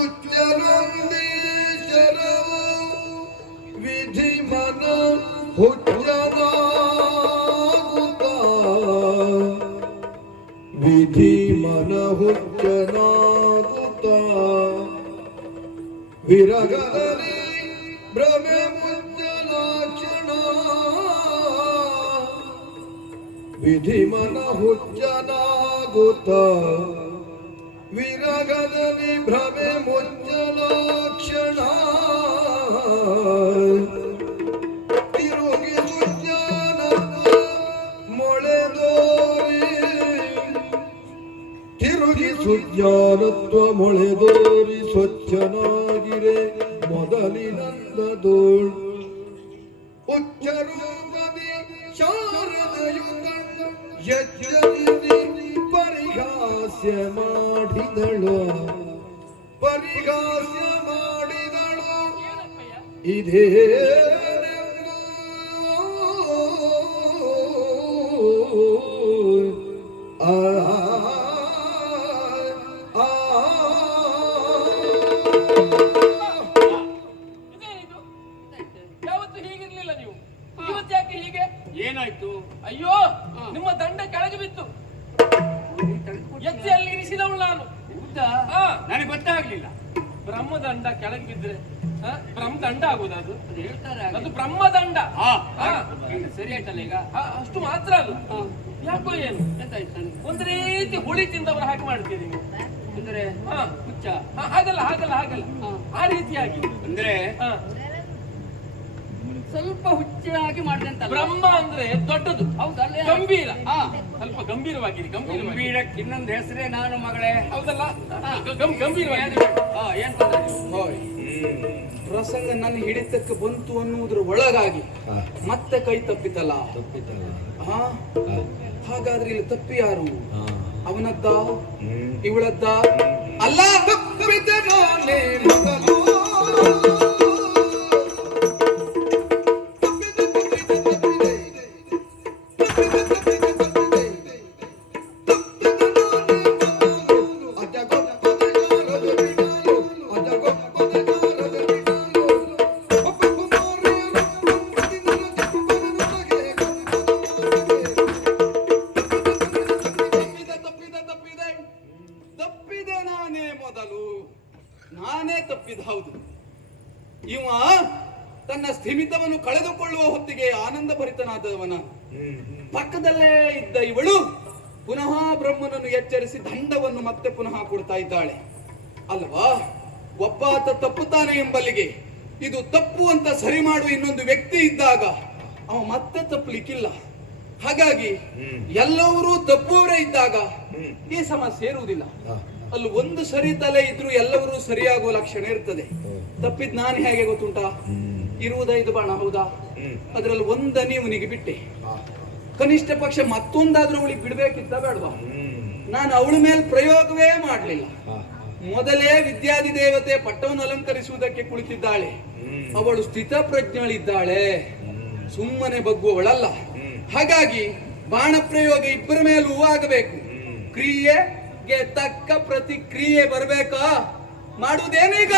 ಚುಚ್ಚರಂದೀಶರವು ವಿಧಿ ಮನ ಹುಚ್ಚನಾಗುತ್ತ ವಿಧಿ ಮನ ಹುಚ್ಚನಾಗುತ್ತ ವಿರಗದಲ್ಲಿ ಭ್ರಮೆ ಮುಚ್ಚಲಾಕ್ಷಣ ವಿಧಿ ಮನ ಹುಚ್ಚನಾಗುತ್ತ ವಿರಗದಲ್ಲಿ ಭ್ರಮೆ ಮುಚ್ಚಲಾಕ್ಷಣ ತಿರುಗಿ ಸುಜ್ಞಾನತ್ವ ಮೊಳೆದೋರಿ ತಿರುಗಿ ಸುಜ್ಞಾನತ್ವ ಮೊಳೆದೋರಿ ಸ್ವಚ್ಛನಾಗಿರೆ ಮೊದಲಿನಂದದೋಳ್ ಉಚ್ಚರೂಪದಿ ಶಾರದಯುತ ಎಚ್ಚರಿಸಿ ಪರಿಹಾಸ್ಯ ಮಾಡಿದಳು ಪರಿಹಾಸ್ಯ ಮಾಡಿದಳು ಇದೇ ಏನಾಯ್ತು? ಅಯ್ಯೋ, ನಿಮ್ಮ ದಂಡ ಕೆಳಗೆ ಬಿತ್ತು. ಎಚ್ಚೆಯಲ್ಲಿ ಇರಿಸಿದವಳು ನಾನು. ನನಗೆ ಗೊತ್ತಾಗ್ಲಿಲ್ಲ. ಬ್ರಹ್ಮದಂಡ ಕೆಳಗೆ ಬಿದ್ರೆ ಬ್ರಹ್ಮದಂಡ ಆಗುದು ಅದು ಹೇಳ್ತಾರೆ. ಅದು ಬ್ರಹ್ಮದಂಡ. ಸರಿ ಆಯ್ತಲ್ಲ ಈಗ? ಅಷ್ಟು ಮಾತ್ರ ಅಲ್ಲ. ಯಾಕೋ ಏನು ಒಂದು ರೀತಿ ಹುಳಿ ತಿಂದವರು ಹಾಗೆ ಮಾಡ್ತೀರಿ ನೀವು. ಅಂದ್ರೆ ಹುಚ್ಚ? ಹಾಗಲ್ಲ ಹಾಗಲ್ಲ ಹಾಗಲ್ಲ, ಆ ರೀತಿಯಾಗಿ. ಅಂದ್ರೆ ಸ್ವಲ್ಪ ಹುಚ್ಚಾಗಿ ಮಾಡಿದೆ ಅಂತ. ಬ್ರಹ್ಮ ಅಂದ್ರೆ ದೊಡ್ಡದು, ಹೌದಲ್ಲ? ಗಂಭೀರ, ಸ್ವಲ್ಪ ಗಂಭೀರವಾಗಿರಿ. ಗಂಭೀರಕ್ಕೆ ಇನ್ನೊಂದು ಹೆಸರೇ ನಾನು ಮಗಳೇ, ಹೌದಲ್ಲ? ಗಂಭೀರವಾಗಿ ಏನ್ ಪ್ರಸಂಗ ನನ್ನ ಹಿಡಿತಕ್ಕೆ ಬಂತು ಅನ್ನುವುದ್ರ ಒಳಗಾಗಿ ಮತ್ತೆ ಕೈ ತಪ್ಪಿತಲ್ಲ. ಹಾಗಾದ್ರೆ ಇಲ್ಲಿ ತಪ್ಪಿ ಯಾರು? ಅವನದ್ದ ಇವಳದ್ದ? ಅಲ್ಲ, ತಪ್ಪಿದ ನಾನೇ ಮೊದಲು. ನಾನೇ ತಪ್ಪಿದ. ಹೌದು, ಇವ ತನ್ನ ಸ್ಥಿಮಿತವನ್ನು ಕಳೆದುಕೊಳ್ಳುವ ಹೊತ್ತಿಗೆ ಆನಂದ ಭರಿತನಾದವನ ಪಕ್ಕದಲ್ಲೇ ಇದ್ದ ಇವಳು ಪುನಃ ಬ್ರಹ್ಮನನ್ನು ಎಚ್ಚರಿಸಿ ದಂಡವನ್ನು ಮತ್ತೆ ಪುನಃ ಕೊಡ್ತಾ ಇದ್ದಾಳೆ ಅಲ್ವಾ? ಒಬ್ಬಾತ ತಪ್ಪುತ್ತಾನೆ ಎಂಬಲ್ಲಿಗೆ ಇದು ತಪ್ಪು ಅಂತ ಸರಿ ಮಾಡುವ ಇನ್ನೊಂದು ವ್ಯಕ್ತಿ ಇದ್ದಾಗ ಅವ ಮತ್ತೆ ತಪ್ಪಲಿಕ್ಕಿಲ್ಲ. ಹಾಗಾಗಿ ಎಲ್ಲರೂ ತಪ್ಪುವರೇ ಇದ್ದಾಗ ಈ ಸಮಸ್ಯೆ ಇರುವುದಿಲ್ಲ. ಅಲ್ಲಿ ಒಂದು ಸರಿ ತಲೆ ಇದ್ರೂ ಎಲ್ಲರೂ ಸರಿಯಾಗುವ ಲಕ್ಷಣ ಇರ್ತದೆ. ತಪ್ಪಿದ್ ನಾನು ಹೇಗೆ ಗೊತ್ತುಂಟಾ? ಇರುವುದ ಇದು ಬಾಣ, ಹೌದಾ? ಅದ್ರಲ್ಲಿ ಒಂದನಿ ಇವನಿಗೆ ಬಿಟ್ಟೆ. ಕನಿಷ್ಠ ಪಕ್ಷ ಮತ್ತೊಂದಾದ್ರೂ ಅವಳಿಗೆ ಬಿಡ್ಬೇಕಿತ್ತ ಬೇಡವಾ? ನಾನು ಅವಳ ಮೇಲೆ ಪ್ರಯೋಗವೇ ಮಾಡಲಿಲ್ಲ. ಮೊದಲೇ ವಿದ್ಯಾಧಿ ದೇವತೆ ಪಟ್ಟವನ್ನು ಅಲಂಕರಿಸುವುದಕ್ಕೆ ಕುಳಿತಿದ್ದಾಳೆ. ಅವಳು ಸ್ಥಿತ ಪ್ರಜ್ಞಳಿದ್ದಾಳೆ, ಸುಮ್ಮನೆ ಬಗ್ಗುವವಳಲ್ಲ. ಹಾಗಾಗಿ ಬಾಣ ಪ್ರಯೋಗ ಇಬ್ಬರ ಮೇಲೂ ಆಗಬೇಕು. ಕ್ರಿಯೆಗೆ ತಕ್ಕ ಪ್ರತಿಕ್ರಿಯೆ ಬರಬೇಕಾ? ಮಾಡುವುದೇನೀಗ?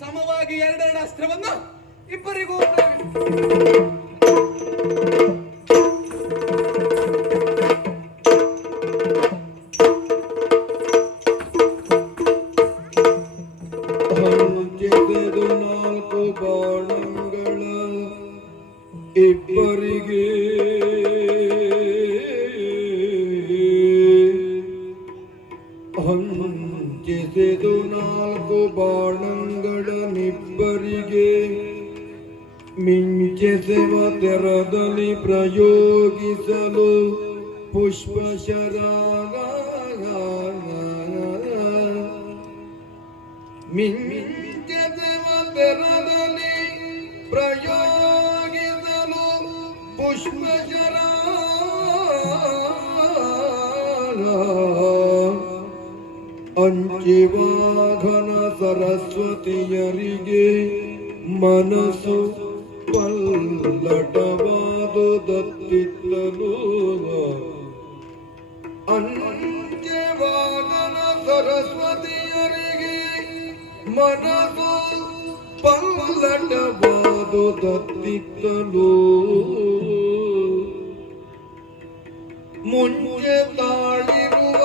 ಸಮವಾಗಿ ಎರಡೆರಡು ಅಸ್ತ್ರವನ್ನು ಇಬ್ಬರಿಗೂ ನಾಲ್ಕು ಬಾಣಗಳ ಇಬ್ಬರಿಗೆ ಹಂಚಿಸಿದು ನಾಲ್ಕು ನಾಲ್ಕು ಬಾಣಂಗಳ ನಿಬ್ಬರಿಗೆ ಮಿಂಚೆ ಸೇವ ತೆರದಲ್ಲಿ ಪ್ರಯೋಗಿಸಲು ಪುಷ್ಪಶರಾಗ ಮಿಂಚೆ ಸೇವ ತೆರದಲ್ಲಿ ಪ್ರಯೋಗಿಸಲು ಪುಷ್ಪಶರಾಗ ಅಂಚಿವಾಘನ ಸರಸ್ವತಿಯರಿಗೆ ಮನಸ್ಸು ಪಲ್ಲಟವಾದು ದತ್ತಿತ್ತಲು ಅಂಚಿವಾಘನ ಸರಸ್ವತಿಯರಿಗೆ ಮನಸ್ಸು ಪಲ್ಲಟವಾದು ದತ್ತಿತ್ತಲು ಮುಂಚೆ ತಾಳಿರುವ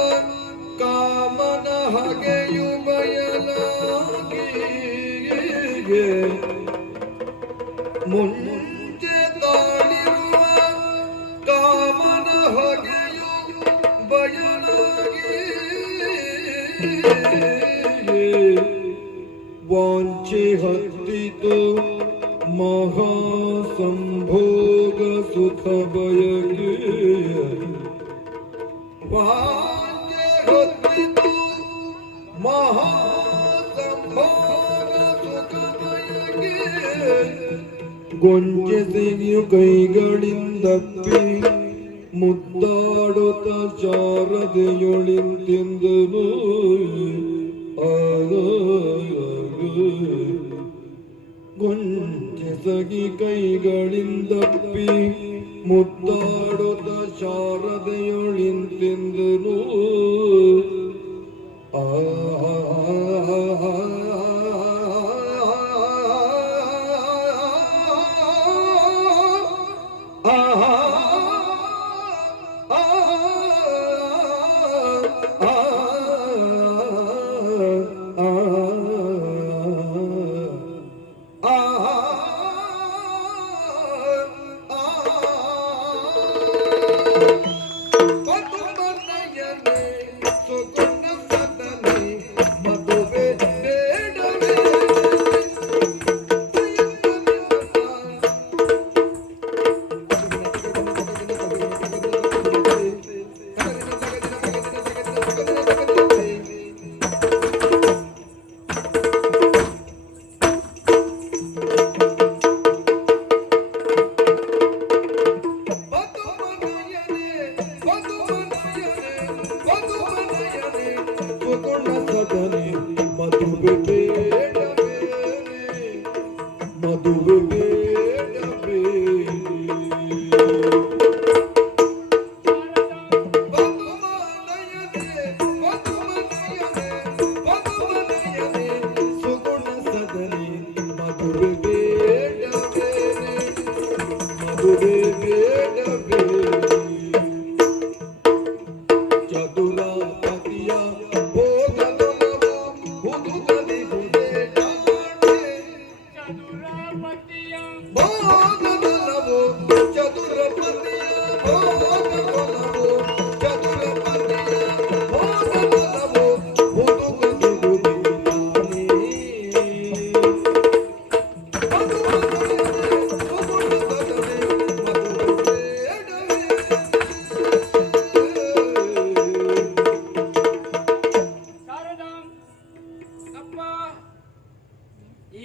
ಕಾಮನ ಹಗೆಯು ಬಯಲಾಗಿ ಮುಂಚೆ ತಾಳಿರುವ ಕಾಮನ ಹಗೆಯು ಬಯಲಾಗಿ ವಾಂಛೆ ಹತ್ತಿತು ಮಹಾಸಂಭೋಗ ಸುಖ ಬಯಕೆ ವಾಂಛೆ ಹತ್ತಿತು ಮಹಾಸಂಭೋಗ ಸುಖ ಬಯಕೆ ಗೊಂಚೆ ತೆಗೆಯು ಕೈಗಳಿಂದಪ್ಪಿ ಮುದ್ದಾಡುತ್ತ ಶಾರದೆಯೊಳಿಂತೆಂದನು ಗೊಂಚೆ ಸಗಿ ಕೈಗಳಿಂದಪ್ಪಿ ಮುದ್ದಾಡುತ್ತ ಶಾರದೆಯೊಳಿಂತೆಂದನು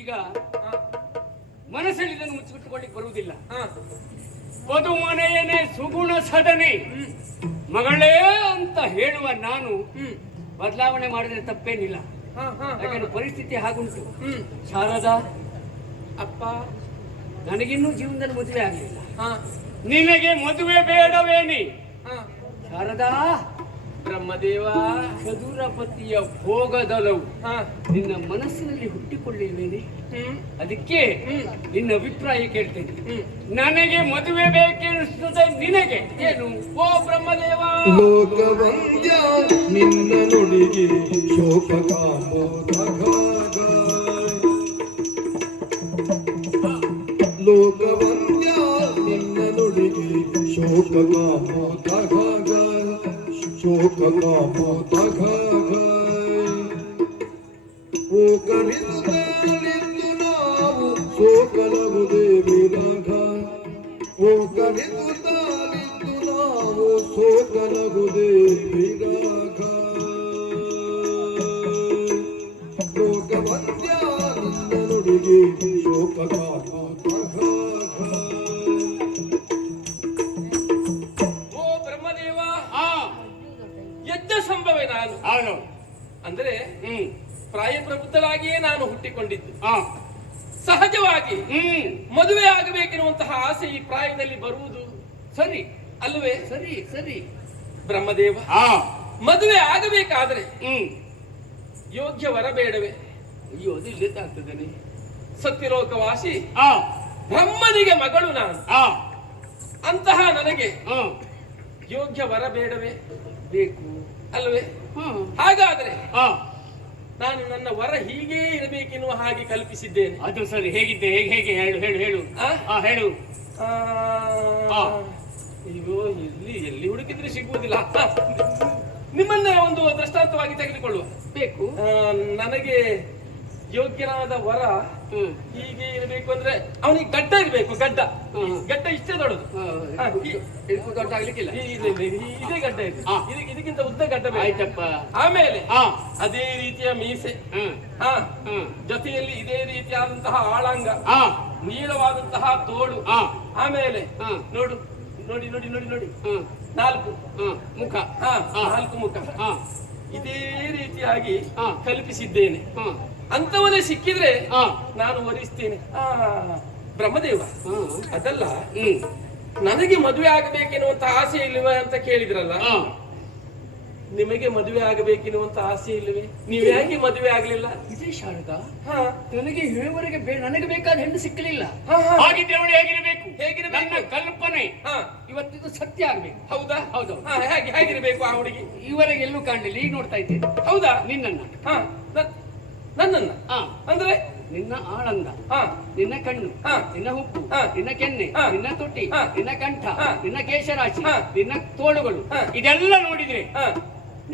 ಈಗ ಮನಸ್ಸಲ್ಲಿ ಇದನ್ನು ಮುಚ್ಚಿಬಿಟ್ಟುಕೊಳ್ಳಿಕ್ಕೆ ಬರುವುದಿಲ್ಲ. ವಧು ಮನೆಯನೇ ಸುಗುಣ ಸದನೆ ಮಗಳೇ ಅಂತ ಹೇಳುವ ನಾನು ಬದಲಾವಣೆ ಮಾಡಿದ್ರೆ ತಪ್ಪೇನಿಲ್ಲ. ಯಾಕಂದ್ರೆ ಪರಿಸ್ಥಿತಿ ಹಾಗುಂಟು. ಶಾರದಾ ಅಪ್ಪ, ನನಗಿನ್ನೂ ಜೀವನದಲ್ಲಿ ಮದುವೆ ಆಗಲಿಲ್ಲ. ನಿನಗೆ ಮದುವೆ ಬೇಡವೇನಿ? ಶಾರದಾ, ಬ್ರಹ್ಮದೇವ ಚದುರಪತಿಯ ಭೋಗದಲವು ನಿನ್ನ ಮನಸ್ಸಿನಲ್ಲಿ ಹುಟ್ಟಿಕೊಳ್ಳಿಲ್ವೇನೆ? ಅದಕ್ಕೆ ನಿನ್ನ ಅಭಿಪ್ರಾಯ ಕೇಳ್ತೇನೆ. ನನಗೆ ಮದುವೆ ಬೇಕೆನಿಸುತ್ತದೆ, ನಿನಗೆ ಏನು? ಓ ಬ್ರಹ್ಮದೇವ, ಲೋಕವಂದ್ಯ ನಿನ್ನ ನುಡಿಗೆ ಶೋಕ ಲೋಕವಂದ್ಯ ನಿನ್ನ ನುಡಿಗೆ ಶೋಕ ಶೋಕ ಓ ಕಲಿಸುತ್ತಲಿದ್ದು ನಾವು ಸೋಕಲವುದೇ ವಿರಾಗ ಓ ಕಲಿಸುತ್ತಲಿದ್ದು ನಾವು ಸೋಕಲವುದೇ ವಿರಾಗ ಲೋಕವಂದ್ಯ ನಿನ್ನ ನುಡಿಗೆ ಶೋಕ ಓ ಬ್ರಹ್ಮದೇವ ಯಜ್ಞ ಸಂಭವೇ ನಾನು ಅಂದ್ರೆ ಪ್ರಾಯಪ್ರಬುದ್ಧರಾಗಿಯೇ ನಾನು ಹುಟ್ಟಿಕೊಂಡಿದ್ದು ಸಹಜವಾಗಿ ಮದುವೆ ಆಗಬೇಕೆನ್ನುವಂತಹ ಆಸೆ ಈ ಪ್ರಾಯದಲ್ಲಿ ಬರುವುದು ಸರಿ ಅಲ್ಲವೇ? ಸರಿ ಸರಿ ಬ್ರಹ್ಮದೇವ, ಮದುವೆ ಆಗಬೇಕಾದ್ರೆ ಯೋಗ್ಯ ವರ ಬೇಡವೇ? ಅಯ್ಯೋ ಅದು ಇಲ್ಲದಾಗ್ತದೇನೆ. ಸತ್ಯಲೋಕವಾಸಿ ಬ್ರಹ್ಮನಿಗೆ ಮಗಳು ನಾನು, ಅಂತಹ ನನಗೆ ಯೋಗ್ಯ ವರ ಬೇಡವೇ? ಬೇಕು ಅಲ್ಲವೇ? ಹಾಗಾದ್ರೆ ನಾನು ನನ್ನ ವರ ಹೀಗೇ ಇರಬೇಕೆನ್ನುವ ಹಾಗೆ ಕಲ್ಪಿಸಿದ್ದೇನೆ. ಅದು ಸರಿ. ಹೇಗಿದ್ದೆ? ಹೇಗೆ ಹೇಳು ಹೇಳು ಹೇಳು ಹೇಳು. ಅಯ್ಯೋ ಎಲ್ಲಿ ಎಲ್ಲಿ ಹುಡುಕಿದ್ರೆ ಸಿಗುವುದಿಲ್ಲ. ನಿಮ್ಮನ್ನ ಒಂದು ದೃಷ್ಟಾಂತವಾಗಿ ತೆಗೆದುಕೊಳ್ಳುವ. ಬೇಕು ನನಗೆ ಯೋಗ್ಯನಾದ ವರ ಹೀಗೆ ಇರಬೇಕು ಅಂದ್ರೆ ಅವನಿಗೆ ಗಡ್ಡ ಇರಬೇಕು. ಗಡ್ಡ ಇಷ್ಟೇ ದೊಡ್ಡದು, ದೊಡ್ಡ ಆಗ್ಲಿಕ್ಕಿಲ್ಲ. ಇದೇ ಗಡ್ಡ ಇದೆ, ಇದಕ್ಕಿಂತ ಉದ್ದ ಗಡ್ಡ ಆಯ್ತಪ್ಪ. ಆಮೇಲೆ ಅದೇ ರೀತಿಯ ಮೀಸೆ, ಜೊತೆಯಲ್ಲಿ ಇದೇ ರೀತಿಯಾದಂತಹ ಆಳಂಗ, ನೀಳವಾದಂತಹ ತೋಳು, ಆಮೇಲೆ ನೋಡು ನೋಡಿ ನೋಡಿ ನೋಡಿ ನೋಡಿ ನಾಲ್ಕು ಮುಖ, ನಾಲ್ಕು ಮುಖ, ಇದೇ ರೀತಿಯಾಗಿ ಕಲ್ಪಿಸಿದ್ದೇನೆ. ಅಂತವನೇ ಸಿಕ್ಕಿದ್ರೆ ನಾನು ವರಿಸ್ತೇನೆ. ಬ್ರಹ್ಮದೇವ, ಅದಲ್ಲ, ನನಗೆ ಮದುವೆ ಆಗಬೇಕೆನ್ನುವಂತ ಆಸೆ ಇಲ್ಲವೇ ಅಂತ ಕೇಳಿದ್ರಲ್ಲ, ನಿಮಗೆ ಮದುವೆ ಆಗಬೇಕೆನ್ನುವಂತ ಆಸೆ ಇಲ್ಲವೇ? ನೀವು ಯಾಕೆ ಮದುವೆ ಆಗ್ಲಿಲ್ಲ? ಇದೇ ಶಾರದಾ, ನನಗೆ ಹೇಳುವವರೆಗೆ ನನಗೆ ಬೇಕಾದ ಹೆಣ್ಣು ಸಿಕ್ಕಲಿಲ್ಲ. ಹಾಗಿದ್ರೆ ಅವಳು ಹೇಗಿರಬೇಕು? ನನ್ನ ಕಲ್ಪನೆ ಇವತ್ತಿದು ಸತ್ಯ ಆಗ್ಬೇಕು. ಹೌದಾ? ಹೌದು. ಹೇಗಿರಬೇಕು ಆ ಹುಡುಗಿ? ಇವರೆಗೆ ಎಲ್ಲೂ ಕಾಣಲಿಲ್ಲ, ಈಗ ನೋಡ್ತಾ ಇದ್ದೇನೆ. ಹೌದಾ? ನಿನ್ನನ್ನ ನನ್ನನ್ನ ಅಂದ್ರೆ ನಿನ್ನ ಆಳಂದ, ನಿನ್ನ ಕಣ್ಣು, ನಿನ್ನ ಹುಬ್ಬು, ನಿನ್ನ ಕೆನ್ನೆ, ನಿನ್ನ ತುಟಿ, ನಿನ್ನ ಕಂಠ, ನಿನ್ನ ಕೇಶರಾಶಿ, ನಿನ್ನ ತೋಳುಗಳು, ಇದೆಲ್ಲ ನೋಡಿದ್ರೆ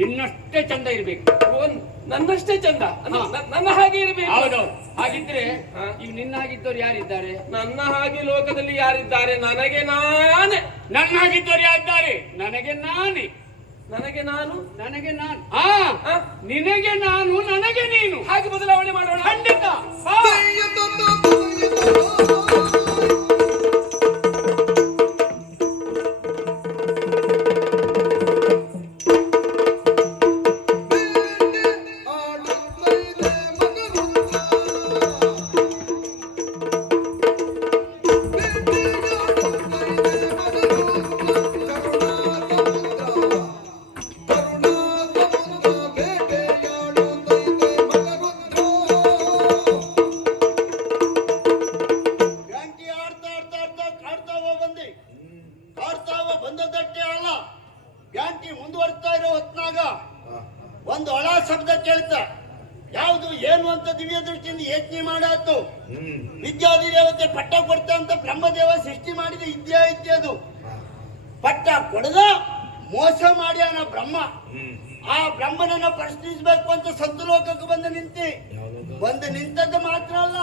ನಿನ್ನಷ್ಟೇ ಚಂದ ಇರ್ಬೇಕು. ನನ್ನಷ್ಟೇ ಚಂದ, ನನ್ನ ಹಾಗೆ ಇರ್ಬೇಕು. ಹೌದೌದು. ಹಾಗಿದ್ರೆ ಈಗ ನಿನ್ನ ಹಾಗಿದ್ದವ್ರು ಯಾರಿದ್ದಾರೆ? ನನ್ನ ಹಾಗೆ ಲೋಕದಲ್ಲಿ ಯಾರಿದ್ದಾರೆ? ನನಗೆ ನಾನೇ. ನನ್ನ ಹಾಗಿದ್ದವ್ರು ಯಾರಿದ್ದಾರೆ? ನನಗೆ ನಾನೇ. ನನಗೆ ನಾನು, ನನಗೆ ನಾನು, ನಿನಗೆ ನಾನು, ನನಗೆ ನೀನು. ಹಾಗೆ ಬದಲಾವಣೆ ಮಾಡೋಣ. ಖಂಡಿತ. ಒಂದು ಒಳ ಶಬ್ದ ಕೇಳ್ತ ಯಾವುದು ಏನು ಅಂತ ದಿವ್ಯ ದೃಷ್ಟಿಯಿಂದ ಯೋಚನೆ ಮಾಡಾತು. ವಿದ್ಯಾದಿ ದೇವತೆ ಪಟ್ಟ ಕೊಡ್ತ ಅಂತ ಬ್ರಹ್ಮದೇವ ಸೃಷ್ಟಿ ಮಾಡಿದ ಇದ್ಯದು ಪಟ್ಟ ಕೊಡದ ಮೋಸ ಮಾಡ್ಯಾನ ಬ್ರಹ್ಮ. ಆ ಬ್ರಹ್ಮನನ್ನ ಪ್ರಶ್ನಿಸಬೇಕು ಅಂತ ಸತ್ತಲೋಕಕ್ಕೆ ಬಂದು ನಿಂತದ್ದು ಮಾತ್ರ ಅಲ್ಲ,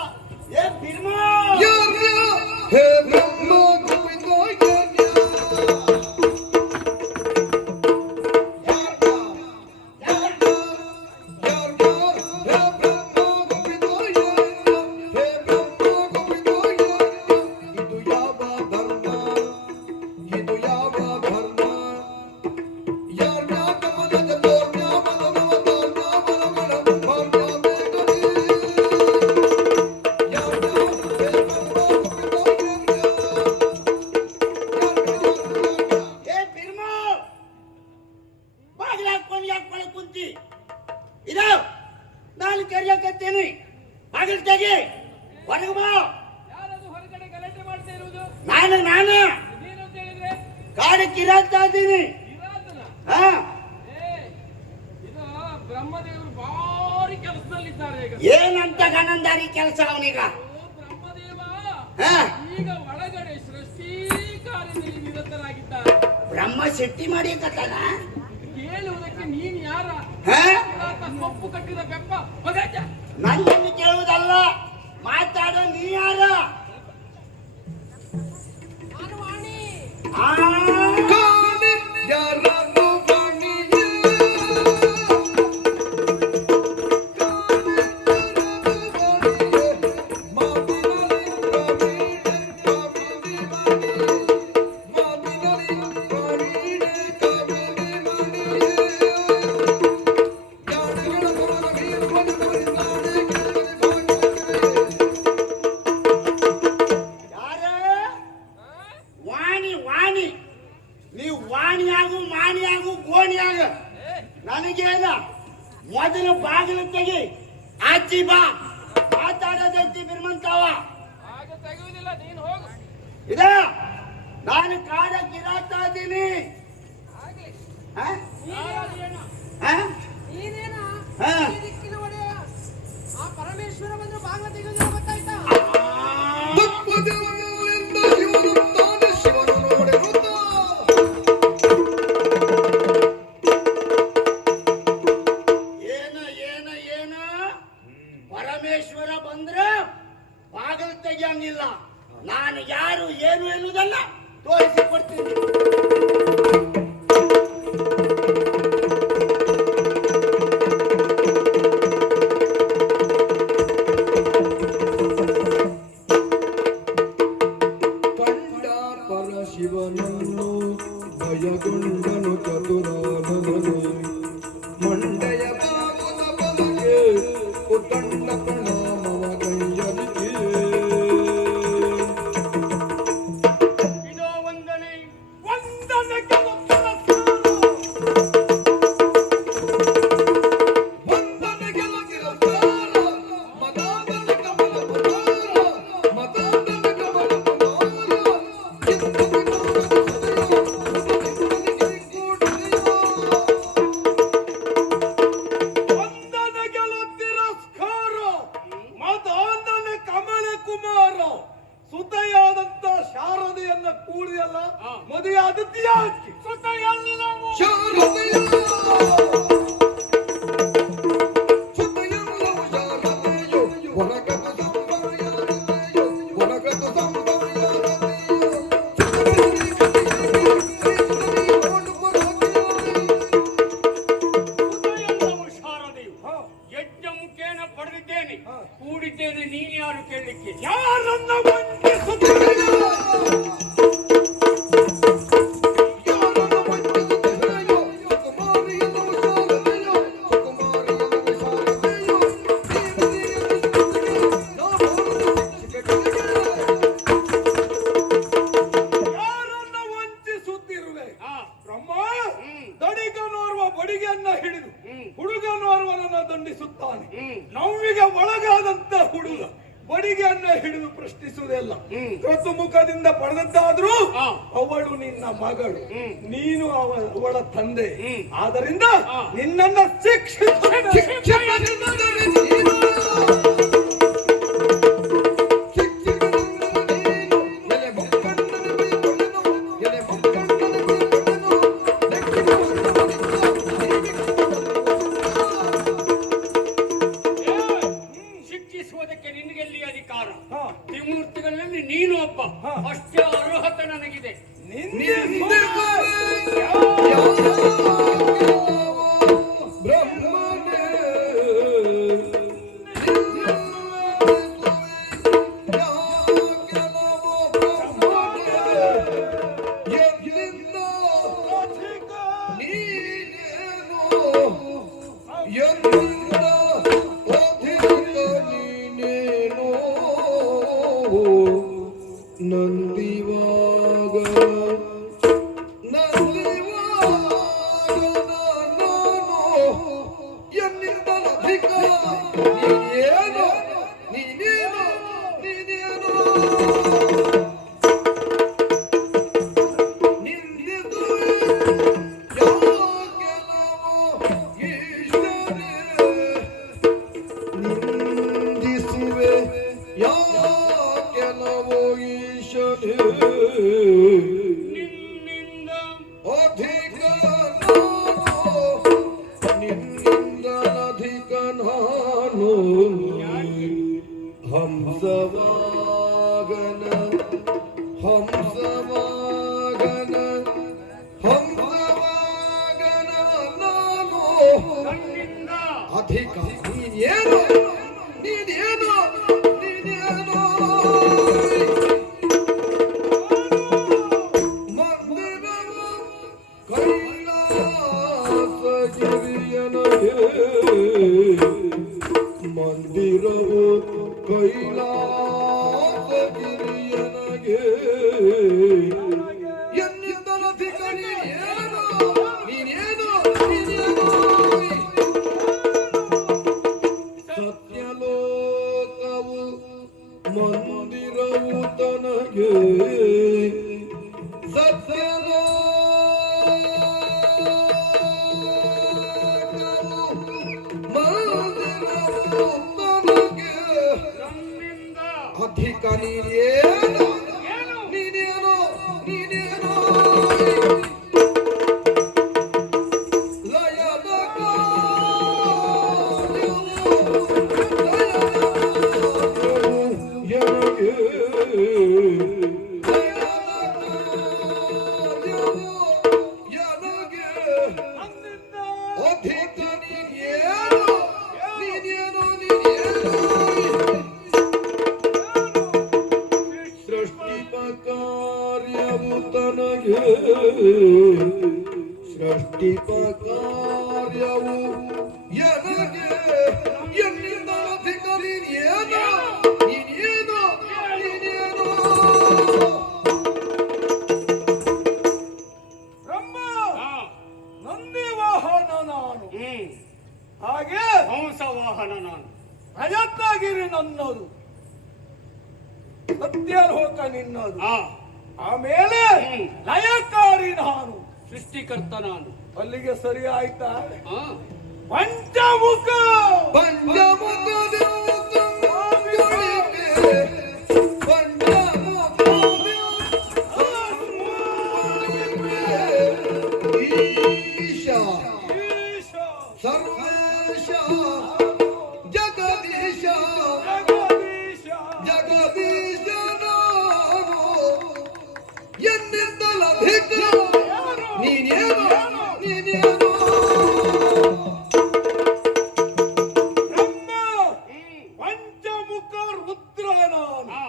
ಏ ಬಿರ್ಮ ಹೇ ಬ್ರಹ್ಮ ನಾನು ಕರೆಯಕತ್ತೇನೆ, ಬಾಗಿಲು ತೆಗಿ, ಹೊರಗೆ ಬಾ. ನಾನು ಕಾಡಕ್ಕೆ ಇರಾಗ್ತಾ ಇದ್ದೀನಿ. ಬ್ರಹ್ಮದೇವರು ಭಾರಿ ಕೆಲಸದಲ್ಲಿದ್ದಾರೆ. ಏನಂತ ಗಣಂದಾರಿ ಕೆಲಸ ಅವನೀಗ? ಈಗ ಒಳಗಡೆ ಸೃಷ್ಟಿ ಕಾರ್ಯದಲ್ಲಿ ನಿರತರಾಗಿದ್ದಾರೆ. ಬ್ರಹ್ಮ ಶೆಟ್ಟಿ ಮಾಡಿ ಕತ್ತಾನ ಕೇಳುವುದಕ್ಕೆ ನೀನ್ ಯಾರ? ಕೊಪ್ಪು ಕಟ್ಟಿದ ಬೆಪ್ಪ ನನ್ನನ್ನು ಕೇಳುವುದಲ್ಲ, ಮಾತಾಡೋ ನೀ ಯಾರ? ಆ ಕಾಣೆ ಯಾರನ್ನು ಕಾಣಿಯೇ ವಾಣಿ ನೀವು ವಾಣಿಯಾಗು ಮಾಣಿಯಾಗು ಗೋಣಿಯಾಗ ನನಗೇನ ಮೊದಲು ಬಾಗಿಲು ತೆಗಿ, ಆಚಿ ಬಾ, ಮಾತಾಡೋದೈತಿ ಬಿರ್ಮಂತಾವ ಹಾಗೆ ತೆಗೆಯುವುದಿಲ್ಲ, ನೀನು ಹೋಗು. ಇದ ನಾನು ಕಾಡ ಕಿರಾತಾ ಇದ್ದೀನಿ. ಆ ಪರಮೇಶ್ವರ ಬಂದ್ರೆ ಬಾಗಿಲು ತೆಗೆಯೋದಿಲ್ಲ, ಗೊತ್ತಾಯ್ತಾ? ತಪ್ಪದೆಲ್ಲಿಂದ ಇವನು ತಾನೇ ಶಿವನು ನೋಡಿರುತ್ತ. ಏನ ಪರಮೇಶ್ವರ ಬಂದ್ರೆ ಬಾಗಿಲು ತೆಗಿಯಂಗಿಲ್ಲ. ನಾನು ಯಾರು ಏನು ಎನ್ನುವುದನ್ನ ತೋರಿಸಿಕೊಡ್ತೀನಿ. ಶಿವನನ್ನು ಭಯಗೊಂಡನು ಚತುರಾನನನು, ಮಂಡೆಯ ಬಾಗುದ ಬಲಗೆ ಉತ್ತಂಡ ಪ್ರಣಾಮವ ಕೈಯಲಿಕೆ. ಇದೋ ವಂದನೆ ಸುತೆಯಾದಂತ ಶಾರದೆಯನ್ನ ಕೂಡಿಯಲ್ಲ ಮದುವೆ ಆದದ್ದಿಯ ಸುತೆಯಲ್ಲವು ಶಾರದೆಯ ಸುತೆಯಲ್ಲವು ಶಾರದೆಯು ಹೊರಗದ ಸಂಭ್ರಮಯಾರದೆಯು ಹೊರಗದ ಸಂಭ್ರಮಯಾರದೆಯು ಸುತೆಯಲ್ಲವು ಶಾರದೆಯು ಯಜ್ಞ ಮುಖೇನ ಪಡೆದಿದ್ದೇನೆ, ಕೂಡಿದ್ದೇನೆ. ನೀನು ಯಾರು ಕೇಳಲಿಕ್ಕೆ? ಯಾರನ್ನ ವಂಚಿಸುತ್ತೀಯ? ಯಾರನ್ನ ವಂಚಿಸುತ್ತಿರುವೆ? ಬ್ರಹ್ಮ ದಡಿಗನೋರ್ವ ಬಡಿಗೆಯನ್ನ ಹಿಡಿದು ಹುಡುಗನೋರ್ವನನ್ನ ದಂಡಿಸುತ್ತಾನೆ. ನೋವಿಗೆ ಒಳಗಾದಂತ ಹುಡುಗ ಬಡಿಗೆಯನ್ನ ಹಿಡಿದು ಪ್ರಶ್ನಿಸುವುದಿಲ್ಲ. ಮುಖದಿಂದ ಪಡೆದದ್ದಾದ್ರೂ ಅವಳು ನಿನ್ನ ಮಗಳು, ನೀನು ಅವಳ ತಂದೆ. ಆದ್ದರಿಂದ ನಿನ್ನನ್ನ ಶಿಕ್ಷಿಸುವುದಕ್ಕೆ ನಿನಗೆಲ್ಲಿ ಅಧಿಕಾರ? ತ್ರಿಮೂರ್ತಿಗಳಲ್ಲಿ ನೀನು ಒಬ್ಬ, ಅಷ್ಟೇ ಅರ್ಹತೆ ನನಗಿದೆ. ನಂದಿವಾಗ ನಂದಿವಾಗ ಹಂಸವಾಗನ ಹಂಸವಾಗನ ಹಂಸವಾಗನ ನಾನು ನನ್ನಿಂದ ಅಧಿಕ ನೀನೇನು ನೀನೇನು ನೀನೇನು ಮಂದಿರವು ಕೈಲಾಸಗಿರಿಯನಗೆ ಮಂದಿರವು ಕೈಲಾಸಗಿರಿಯನಗೆ ಎನ್ನಿಂದಲಧಿಕ ನೀನೇನು ನೀನೇನು ನೀನೇನು ಸತ್ಯಲೋಕವು ಮಂದಿರವು ತನಗೆ ಮಂದಿರವು ತನಗೆ ನನ್ನಿಂದ ಅಧಿಕ ನೀನೇನು ಏನು ನೀನೇನು ನೀನೇನು ಲಯದ ಎನಗೆ ಎನಗೆ ಅಧಿಕ ನೀನೇನು ನೀನೇನು ನೀನೇನು ಸೃಷ್ಟಿಪಕಾರ್ಯವು ತನಗೆ ಸೃಷ್ಟಿಪಕಾರ್ಯವು ಎನಗೆ ಎನ್ನಿಂದಲಧಿಕ ನೀನೇನು ನೀನೇನು ನೀನೇನು ಬ್ರಹ್ಮ ಹಾ. ನಂದಿ ವಾಹನ ನಾನು ಹಾಗೆ ಹಂಸವಾಹನ ನಾನು ರಜತಗಿರಿ ನನ್ನದು ಸತ್ಯಲೋಕ ನಿನ್ನದು ಹಾ. ಆಮೇಲೆ ಹ್ಮ್. ಲಯಕಾರಿ ನಾನು ಸೃಷ್ಟಿಕರ್ತ ನಾನು ಅಲ್ಲಿಗೆ ಸರಿ ಆಯ್ತಾ ಹಾ. ಪಂಚಮುಖ ಈಶ ಈಶ ಸರ್ವೇಶ ಜಗದೀಶ ಜಗದೀಶ ಜಗದೀಶ ನಾನು ಎನ್ನಿಂದಲಧಿಕ ನೀನೇನು ನೀನೇನು ಬ್ರಹ್ಮ ಪಂಚಮುಖ ರುದ್ರ ನಾನು ಹಾ.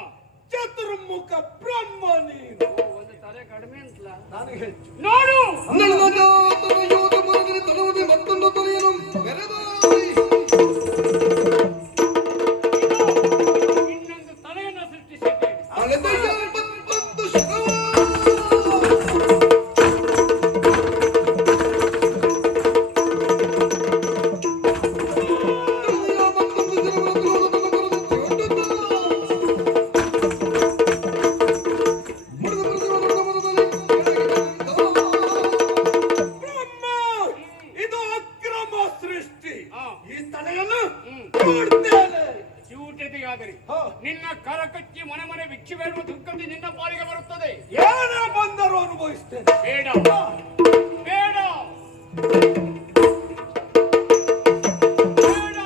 ಚತುರ್ಮುಖ ಬ್ರಹ್ಮ ನೀನು ಒಂದು ತಲೆ ಕಡಿಮೆ ಅಂತಲ್ಲ ನನಗೆ ಹೆಚ್ಚು ನೋಡು ನನ್ನ ಜಾತನ ಯೋಗ ಮರದಲ್ಲಿ ತಲುವುದೇ ಮತ್ತೊಂದು ತಲೆಯನ್ನು ಬೆರೆದಾಯಿ ಇನ್ನೊಂದು ತಲೆಯನ್ನು ಸೃಷ್ಟಿಸಿದ್ದೇನೆ ಅಳೆದ ಮತ್ತೊಂದು ಶರವ ಬ್ರಹ್ಮ ಇದು ಅಕ್ರಮ ಸೃಷ್ಟಿ ಹಾ. ಈ ತಲೆಯನ್ನು ಹ್ಮ್. ನೋಡ್ತೇನೆ ಚೂಟತೆಯಾಗಲಿ ಹಾ. ನಿನ್ನ ಕರ ಕಚ್ಚಿ ಮನೆ ಮನೆ ಬಿಚ್ಚಿ ಬೇಡುವ ದುಃಖದಿ ನಿನ್ನ ಪಾಲಿಗೆ ಬರುತ್ತದೆ ಏನೇ ಬಂದರೂ ಅನುಭವಿಸ್ತೇನೆ ಬೇಡ ಬೇಡ ಬೇಡ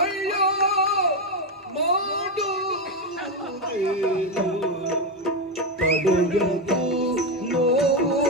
ಅಯ್ಯೋ ಮಾಡುವುದೇನು ತಡೆಯದು ನೋವು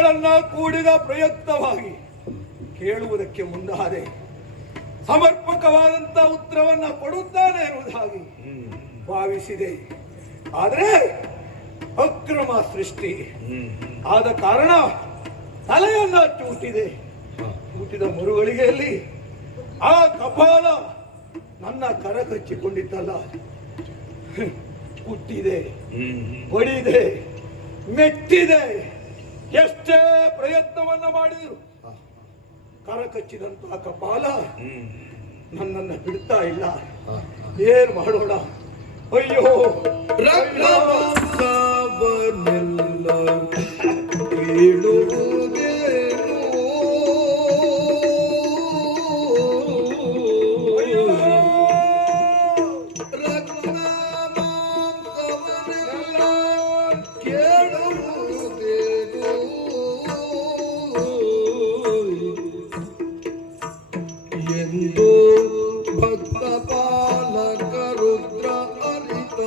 ಮಾತುಗಳನ್ನ ಕೂಡಿದ ಪ್ರಯುಕ್ತವಾಗಿ ಕೇಳುವುದಕ್ಕೆ ಮುಂದಾದೆ ಸಮರ್ಪಕವಾದಂತ ಉತ್ತರವನ್ನ ಕೊಡುತ್ತಾನೆ ಎನ್ನುವುದಾಗಿ ಭಾವಿಸಿದೆ. ಆದರೆ ಅಕ್ರಮ ಸೃಷ್ಟಿ ಆದ ಕಾರಣ ತಲೆಯನ್ನ ಚೂಟಿದೆ. ಚೂಟಿದ ಮರುಗಳಿಗೆಯಲ್ಲಿ ಆ ಕಪಾಲ ನನ್ನ ಕರಕಚ್ಚಿಕೊಂಡಿದ್ದಲ್ಲ, ಕುಟ್ಟಿದೆ, ಹೊಡಿದೆ, ಮೆಟ್ಟಿದೆ. ಎಷ್ಟೇ ಪ್ರಯತ್ನವನ್ನ ಮಾಡಿದ್ರು ಕರಕಚ್ಚಿದಂತಹ ಕಪಾಲ ನನ್ನನ್ನು ಬಿಡ್ತಾ ಇಲ್ಲ. ಏನ್ ಮಾಡೋಣ? ಅಯ್ಯೋ ರಕ್ತವನ್ನೆಲ್ಲ ಕೇಳುವುದೇನು? ಅಯ್ಯೋ ರಕ್ತವನ್ನೆಲ್ಲ ಕೇಳುವುದೇನು? ಎಂದು ಭಕ್ತ ಪಾಲಕ ರುದ್ರ ಅರಿತ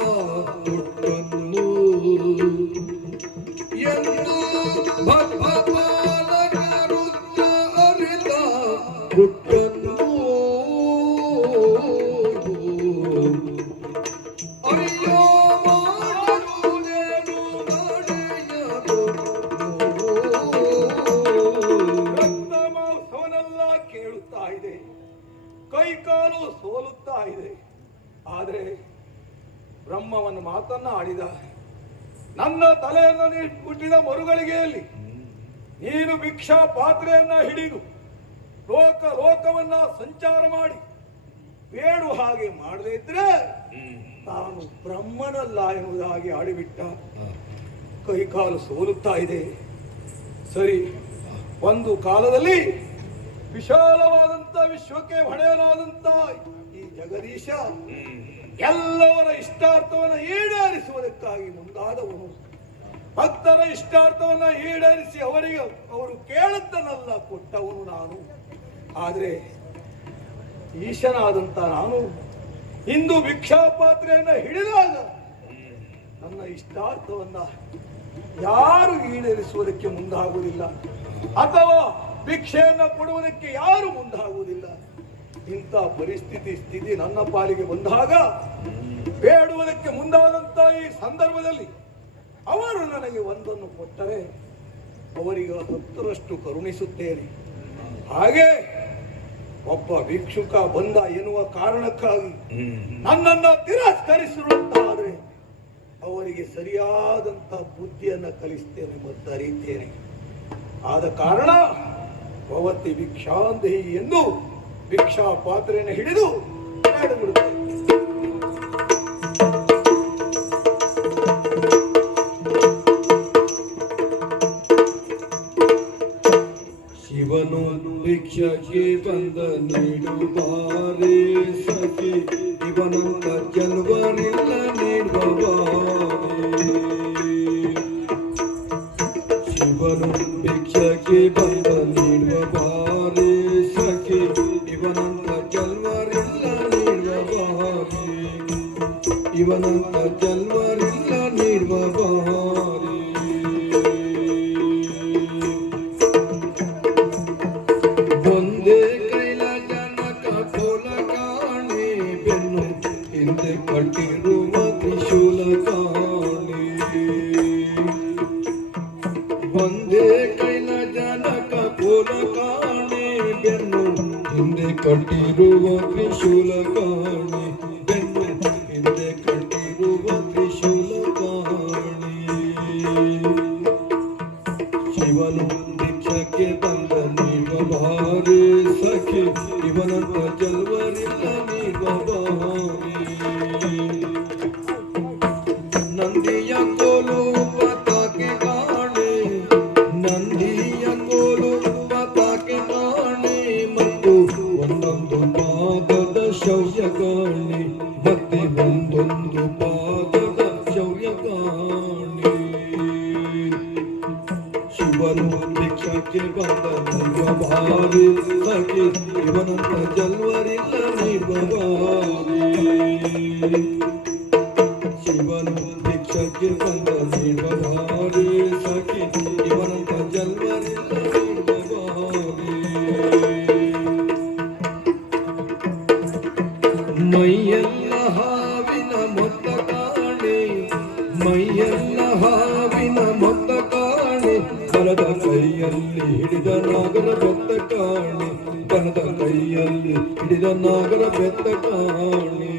ಹುಟ್ಟನ್ನು ಎಂದು ಭಕ್ತ ಪಾಲಕ ರುದ್ರ ಅರಿತ ಹುಟ್ಟನ್ನು ಅಯ್ಯೋ ಮಾಡುವುದೇನು ನಡೆಯದು? ರಕ್ತ ಮಾಂಸವನ್ನೆಲ್ಲ ಕೇಳುತ್ತಾ ಇದೆ, ಕೈ ಕಾಲು ಸೋಲುತ್ತಾ ಇದೆ. ಆದರೆ ಬ್ರಹ್ಮವನ್ನು ಮಾತನ್ನ ಆಡಿದ ನನ್ನ ತಲೆಯನ್ನು ನೀ ಹುಟ್ಟಿದ ಮರುಗಳಿಗೆಯಲ್ಲಿ ನೀನು ಭಿಕ್ಷಾ ಪಾತ್ರೆಯನ್ನ ಹಿಡಿದು ಲೋಕವನ್ನ ಸಂಚಾರ ಮಾಡಿ ಬೇಡು ಹಾಗೆ ಮಾಡದೇ ಇದ್ರೆ ತಾನು ಬ್ರಹ್ಮನಲ್ಲ ಎನ್ನುವುದಾಗಿ ಆಡಿಬಿಟ್ಟ. ಕೈ ಕಾಲು ಸೋಲುತ್ತಾ ಇದೆ. ಸರಿ, ಒಂದು ಕಾಲದಲ್ಲಿ ವಿಶಾಲವಾದಂತ ವಿಶ್ವಕ್ಕೆ ಹೊಣೆಯನಾದಂತ ಈ ಜಗದೀಶ ಎಲ್ಲವರ ಇಷ್ಟಾರ್ಥವನ್ನು ಈಡೇರಿಸುವುದಕ್ಕಾಗಿ ಮುಂದಾದವನು. ಭಕ್ತರ ಇಷ್ಟಾರ್ಥವನ್ನ ಈಡೇರಿಸಿ ಅವರು ಕೇಳದ್ದನ್ನೆಲ್ಲ ಕೊಟ್ಟವನು ನಾನು. ಆದರೆ ಈಶನಾದಂತ ನಾನು ಇಂದು ಭಿಕ್ಷಾ ಪಾತ್ರೆಯನ್ನ ಹಿಡಿದಾಗ ನನ್ನ ಇಷ್ಟಾರ್ಥವನ್ನ ಯಾರು ಈಡೇರಿಸುವುದಕ್ಕೆ ಮುಂದಾಗುವುದಿಲ್ಲ, ಅಥವಾ ಭಿಕ್ಷೆಯನ್ನ ಕೊಡುವುದಕ್ಕೆ ಯಾರು ಮುಂದಾಗುವುದಿಲ್ಲ. ಇಂಥ ಸ್ಥಿತಿ ನನ್ನ ಪಾಲಿಗೆ ಬಂದಾಗ ಬೇಡುವುದಕ್ಕೆ ಮುಂದಾದಂತ ಈ ಸಂದರ್ಭದಲ್ಲಿ ಅವರು ನನಗೆ ಒಂದನ್ನು ಕೊಟ್ಟರೆ ಅವರಿಗೆ 10ರಷ್ಟು ಕರುಣಿಸುತ್ತೇನೆ. ಹಾಗೆ ಒಬ್ಬ ಭಿಕ್ಷುಕ ಬಂದ ಎನ್ನುವ ಕಾರಣಕ್ಕಾಗಿ ನನ್ನನ್ನು ತಿರಸ್ಕರಿಸಿರುವಂತಾದರೆ ಅವರಿಗೆ ಸರಿಯಾದಂತ ಬುದ್ಧಿಯನ್ನು ಕಲಿಸ್ತೇನೆ ಮತ್ತು ಅರಿತೇನೆ. ಆದ ಕಾರಣ ಭವತಿ ಭಿಕ್ಷಾಂದೇಹಿ ಎಂದು ಭಿಕ್ಷಾ ಪಾತ್ರೆಯನ್ನು ಹಿಡಿದು ನಡೆದುಬಿಡುತ್ತೇನೆ. ಶಿವನು ಭಿಕ್ಷಕ್ಕೆ ಬಂದ ನೀಡುವಾರೆ ಸಖಿ, ಇವನಂತ ಕೆಲವರಿಲ್ಲ ನೀಡುವಾರೆ. ಶಿವನು ಭಿಕ್ಷಕ್ಕೆ ಬಂದ ನೀಡುವಾರೆ ಸಖಿ, ಇವನಂತ ಕೆಲವರಿಲ್ಲ ನೀಡುವಾರೆ. ಇವನಂತ ಕೆಲವರಿಲ್ಲ ನೀಡುವಾರೆ. ಒಂದೇ ಕೈಲ ಜನಕ ಕೋಲ ಕಾಣೆ, ಬೆನ್ನು ಹಿಂದೆ ಕಟ್ಟಿರುವ ತ್ರಿಶೂಲ ಕಾಣೆ. ಒಂದೇ ಕೈಲ ಜನಕ ಕೋಲ ಕಾಣೆ, ಬೆನ್ನು ಹಿಂದೆ ಕಟ್ಟಿರುವ ತ್ರಿಶೂಲ ಕಾಣೆ. ಬೆನ್ನು ಹಿಂದೆ ಕಟ್ಟಿರುವ ತ್ರಿಶೂಲ ಕಾಣೆ. ಶಿವನು ಭಿಕ್ಷಕ್ಕೆ ಬಂದ ನೀಡುವಾರೆ ಸಖಿ, ಇವನಂತ ಜಲ್ವರಿಲ್ಲ ನೀಡುವಾರೆ. ನಂದಿಯ ಕೋಲು ಪತಾಕೆ ಕಾಣೆ, ನಂದಿಯ ಕೋಲು ಪತಾಕೆ ಕಾಣೆ, ಮತ್ತು ಒಂದೊಂದು ಪಾದದ ಶೌರ್ಯ ಕಾಣೆ, ಮತ್ತೆ ಒಂದೊಂದು ಪಾದದ ಶೌರ್ಯ ಕಾಣೆ. ಶಿವನು ಭಿಕ್ಷಕ್ಕೆ ಬಂದ ನೀಡುವಾರೆ ಸಖಿ, ಇವನಂತ ಜಲ್ವರಿಲ್ಲ ನೀಡುವಾರೆ. ಶಿವನು ಭಿಕ್ಷಕ್ಕೆ ಬಂದ ನೀಡುವಾರೆ ಸಖಿ, ಇವನಂತ ಜಲ್ವ ಬಲದ ಕೈಯಲ್ಲಿ ಹಿಡಿದ ನಾಗರ ಬೆತ್ತ ಕಾಣಿ ಬಲದ ಕೈಯಲ್ಲಿ ಹಿಡಿದ ನಾಗರ ಬೆತ್ತ ಕಾಣಿ